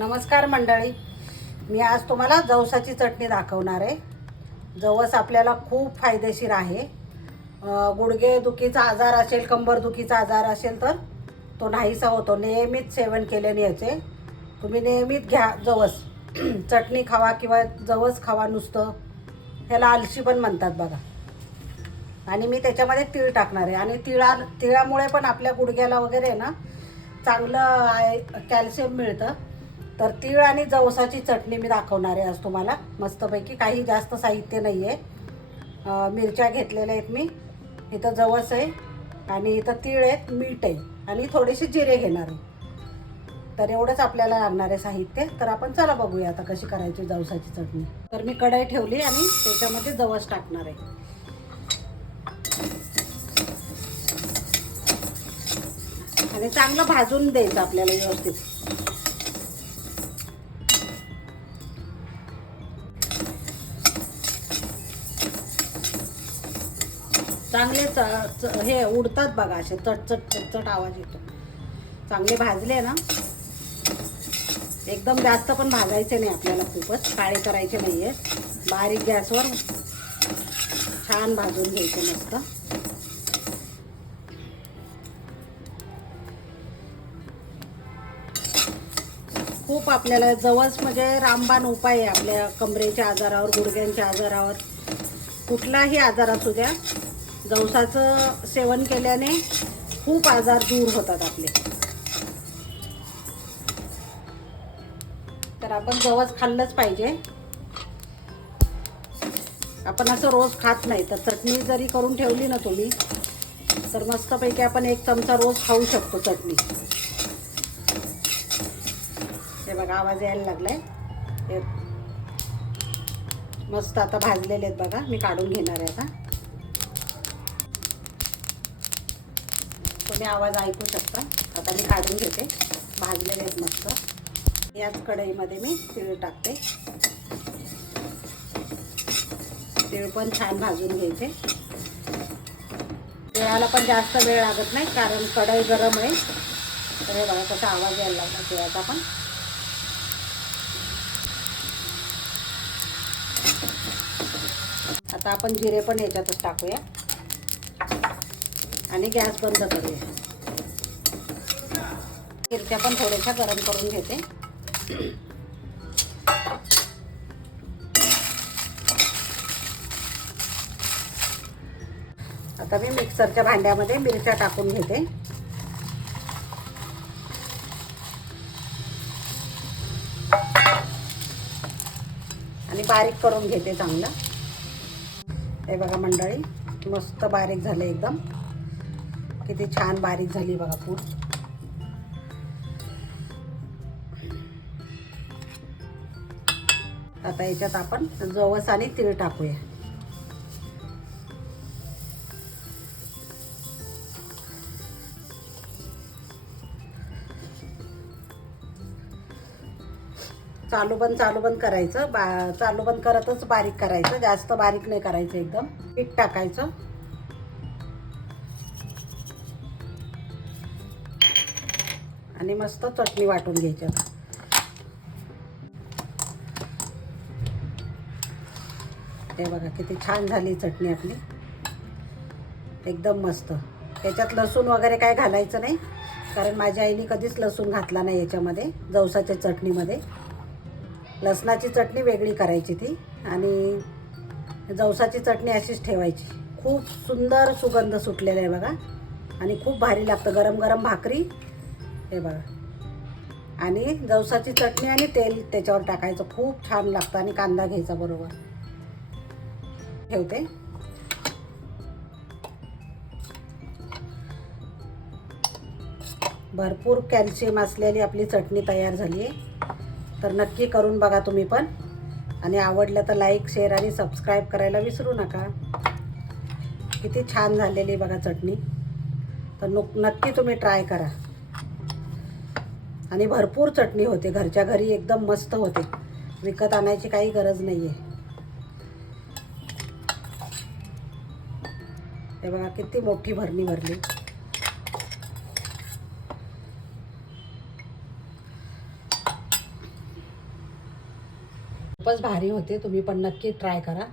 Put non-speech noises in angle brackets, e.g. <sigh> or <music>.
नमस्कार मंडळी. मी आज तुम्हाला जवसाची चटणी दाखवणार आहे. जवस आपल्याला खूप फायदेशीर आहे. गुडघे दुखीचा आजार असेल कंबरदुखीचा आजार असेल तर तो नाहीसा होतो. नेहमीच सेवन केल्याने याचे. तुम्ही नेहमीच घ्या जवस. <clears throat> चटणी खावा किंवा जवस खावा नुसतं. ह्याला आलशी पण म्हणतात बघा. आणि मी त्याच्यामध्ये तीळ टाकणार आहे. आणि तिळा तिळामुळे पण आपल्या गुडघ्याला वगैरे ना चांगलं आय कॅल्शियम मिळतं. तर तीळ आणि जवसाची चटणी मी दाखवणार आहे आज तुम्हाला. मस्तपैकी काही जास्त साहित्य नाही आहे मिरच्या घेतलेल्या आहेत मी. इथं जवस आहे आणि इथं तीळ आहेत मीठ आहे आणि थोडेसे जिरे घेणार आहे. तर एवढंच आपल्याला लागणार आहे साहित्य. तर आपण चला बघूया आता कशी करायची जवसाची चटणी. तर मी कढई ठेवली आणि त्याच्यामध्ये जवस टाकणार आहे. आणि चांगलं भाजून द्यायचं आपल्याला व्यवस्थित. चांगले च- च- हे उडतात बघा असे चटचट चटचट आवाज येतो. चांगले भाजले ना एकदम जास्त पण भाजायचे नाही आपल्याला खूपच काळे करायचे नाही आहे बारीक गॅसवर छान भाजून घ्यायचे मस्त. खूप आपल्याला जवळच म्हणजे रामबाण उपाय आहे आपल्या कमरेच्या आजारावर गुडघ्यांच्या आजारावर. कुठलाही आजार असू द्या जवसाचं सेवन केल्याने खूप आजार दूर होतात आपले. तर आपण जवस खाल्लंच पाहिजे. आपण असं रोज खात नाही तर चटणी जरी करून ठेवली ना तुम्ही तर मस्तपैकी आपण एक चमचा रोज खाऊ शकतो चटणी. हे बघा आवाज यायला लागलाय. हे मस्त आता भाजलेले आहेत बघा मी काढून घेणार आहे आता. तुम्ही आवाज ऐकू शकता. आता मी काढून घेते. भाजलेले आहेत मस्त. याच कढईमध्ये मी तीळ टाकते. तीळ पण छान भाजून घ्यायचे तिळाला पण जास्त वेळ लागत नाही कारण कढई गरम आहे. तर हे बघा कसा आवाज यायला लागला तिळाचा पण. आता आपण जिरे पण याच्यातच टाकूया. आणि गॅस बंद करूया मिरच्या पण थोड्याशा गरम करून घेते. आता मी मिक्सरच्या भांड्यामध्ये मिरच्या टाकून घेते. आणि बारीक करून घेते चांगलं. हे बघा मंडळी मस्त बारीक झाले एकदम. किती छान बारीक झाली बघा पूर आता याच्यात आपण जवस आणि तीळ टाकूया. चालू बंद चालू बंद करायचं. बा चालू बंद करतच बारीक करायचं. जास्त बारीक नाही करायचं एकदम. पीठ टाकायचं. आणि मस्त चटणी वाटून घ्यायची हे बघा किती छान झाली चटणी आपली. एकदम मस्त. त्याच्यात लसूण वगैरे काय घालायचं नाही कारण माझ्या आईने कधीच लसूण घातला नाही याच्यामध्ये जवसाच्या चटणीमध्ये. लसणाची चटणी वेगळी करायची ती आणि जवसाची चटणी अशीच ठेवायची. खूप सुंदर सुगंध सुटलेला आहे बघा. आणि खूप भारी लागतं. गरम गरम भाकरी हे बघा. आणि जवसाची चटणी आणि तेल त्याच्यावर टाकायचं. खूप छान लागतं आणि कांदा घ्यायचा बरोबर. ठेवते. भरपूर कॅल्शियम असलेली आपली चटणी तयार झाली आहे तर नक्की करून बघा तुम्ही पण. आणि आवडलं तर लाईक शेअर आणि सबस्क्राईब करायला विसरू नका. किती छान झालेली बघा चटणी. तर नुक नक्की तुम्ही ट्राय करा. आणि भरपूर चटणी होते. घरच्या घरी एकदम मस्त होते. विकत आणायची काही गरज नाही आहे हे बघा किती मोठी भरणी भरली. खूपच भारी होते. तुम्ही पण नक्की ट्राय करा.